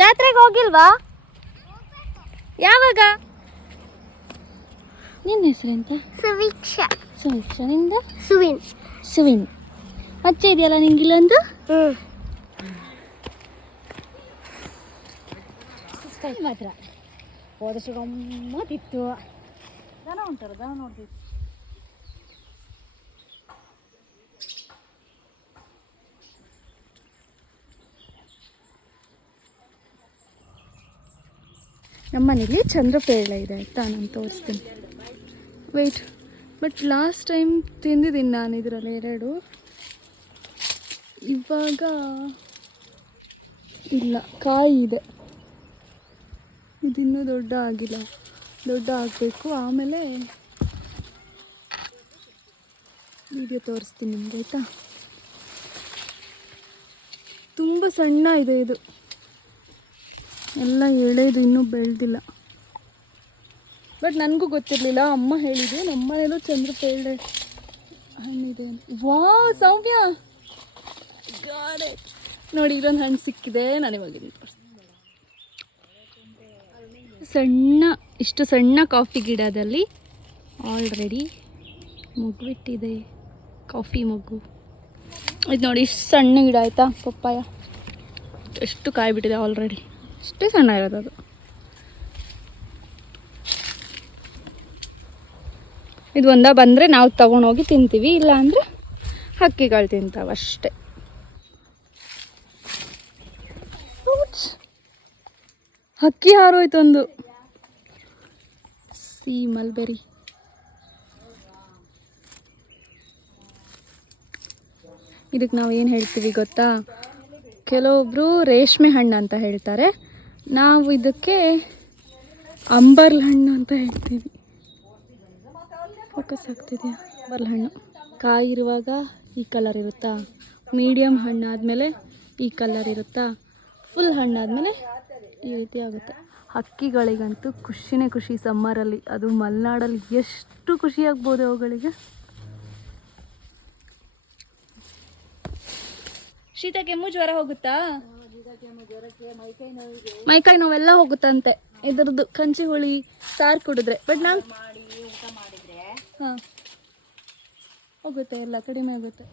ಜಾತ್ರೆಗೆ ಹೋಗಿಲ್ವಾ? ಯಾವಾಗ? ನಿನ್ನ ಹೆಸರೆಂತ? ಸುವೀಕ್ಷಾ. ಸುವೀಕ್ಷಾ. ನಿಂದ? ಸುವಿನ್. ಸುವಿನ್. ಮಚ್ಚೆ ಇದೆಯಲ್ಲ ನಿಂಗೆ ಇಲ್ಲೊಂದು? ಮಾತ್ರ ಹೋದಷ್ಟು ಗಮ್ಮತ್ತಿತ್ತು. ದನ ಉಂಟಲ್ಲ, ದನ ನೋಡ್ತಿತ್ತು. ನಮ್ಮನೇಲಿ ಚಂದ್ರಪೇರಳೆ ಇದೆ ಆಯಿತಾ, ನಾನು ತೋರಿಸ್ತೀನಿ. ವೆಯ್ಟ್, ಬಟ್ ಲಾಸ್ಟ್ ಟೈಮ್ ತಿಂದಿದ್ದೀನಿ ನಾನು ಇದರಲ್ಲಿ 2. ಇವಾಗ ಇಲ್ಲ, ಕಾಯಿ ಇದೆ. ಇದಿನ್ನೂ ದೊಡ್ಡ ಆಗಿಲ್ಲ, ದೊಡ್ಡ ಆಗಬೇಕು. ಆಮೇಲೆ ವಿಡಿಯೋ ತೋರಿಸ್ತೀನಿ ನಿಮಗೆ ಆಯಿತಾ. ತುಂಬ ಸಣ್ಣ ಇದೆ ಇದು, ಎಲ್ಲ ಎಳೆದು ಇನ್ನೂ ಬೆಳೆದಿಲ್ಲ. ಬಟ್ ನನಗೂ ಗೊತ್ತಿರಲಿಲ್ಲ, ಅಮ್ಮ ಹೇಳಿದ್ದು. ನಮ್ಮ ಮನೇಲೂ ಚಂದ್ರಪೇರಳೆ ಹಣ್ಣಿದೆ. ವಾ ಸೌಮ್ಯ, ಗಾಡೆ ನೋಡಿ, ಇಲ್ಲೊಂದು ಹಣ್ಣು ಸಿಕ್ಕಿದೆ. ನಾನು ಇವಾಗ ತೋರಿಸ್ತೀನಿ. ಸಣ್ಣ, ಇಷ್ಟು ಸಣ್ಣ ಕಾಫಿ ಗಿಡದಲ್ಲಿ ಆಲ್ರೆಡಿ ಮಗುವಿಟ್ಟಿದೆ, ಕಾಫಿ ಮಗು. ಇದು ನೋಡಿ, ಇಷ್ಟು ಸಣ್ಣ ಗಿಡ ಆಯಿತಾ, ಪಪ್ಪಾಯ. ಎಷ್ಟು ಕಾಯಿ ಬಿಟ್ಟಿದೆ ಆಲ್ರೆಡಿ, ಇಷ್ಟೇ ಸಣ್ಣ ಇರೋದು ಅದು. ಇದು ಒಂದ ಬಂದರೆ ನಾವು ತೊಗೊಂಡೋಗಿ ತಿಂತೀವಿ, ಇಲ್ಲ ಅಂದರೆ ಹಕ್ಕಿಗಳು ತಿಂತಾವೆ ಅಷ್ಟೇ. ಹಕ್ಕಿ ಹಾರೋಯ್ತು ಒಂದು. C mulberry. ಇದಕ್ಕೆ ನಾವು ಏನು ಹೇಳ್ತೀವಿ ಗೊತ್ತಾ? ಕೆಲವೊಬ್ಬರು ರೇಷ್ಮೆ ಹಣ್ಣು ಅಂತ ಹೇಳ್ತಾರೆ, ನಾವು ಇದಕ್ಕೆ ಅಂಬರ್ಲ ಹಣ್ಣು ಅಂತ ಹೇಳ್ತೀವಿ. ಫೋಕಸ್ ಆಗ್ತಿದೆಯಾ? ಅಂಬರ್ಲ ಹಣ್ಣು. ಕಾಯಿ ಇರುವಾಗ ಈ ಕಲರ್ ಇರುತ್ತಾ, ಮೀಡಿಯಮ್ ಹಣ್ಣಾದಮೇಲೆ ಈ ಕಲರ್ ಇರುತ್ತಾ, ಫುಲ್ ಹಣ್ಣಾದಮೇಲೆ ಈ ರೀತಿ ಆಗುತ್ತೆ. ಹಕ್ಕಿಗಳಿಗಂತೂ ಖುಷಿನೇ ಖುಷಿ ಸಮ್ಮರಲ್ಲಿ, ಅದು ಮಲೆನಾಡಲ್ಲಿ ಎಷ್ಟು ಖುಷಿ ಆಗ್ಬೋದು ಅವುಗಳಿಗೆ. ಶೀತ, ಕೆಮ್ಮು, ಜ್ವರ ಹೋಗುತ್ತಾ? ಮೈಕೈ ನೋವೆಲ್ಲ ಹೋಗುತ್ತಂತೆ ಇದ್ರದ್ದು ಕಂಚಿ ಹುಳಿ ಸಾರು ಕುಡಿದ್ರೆ. ಬಟ್ ನಾವು ಹಾಂ ಹೋಗುತ್ತೆ, ಎಲ್ಲ ಕಡಿಮೆ ಆಗುತ್ತೆ.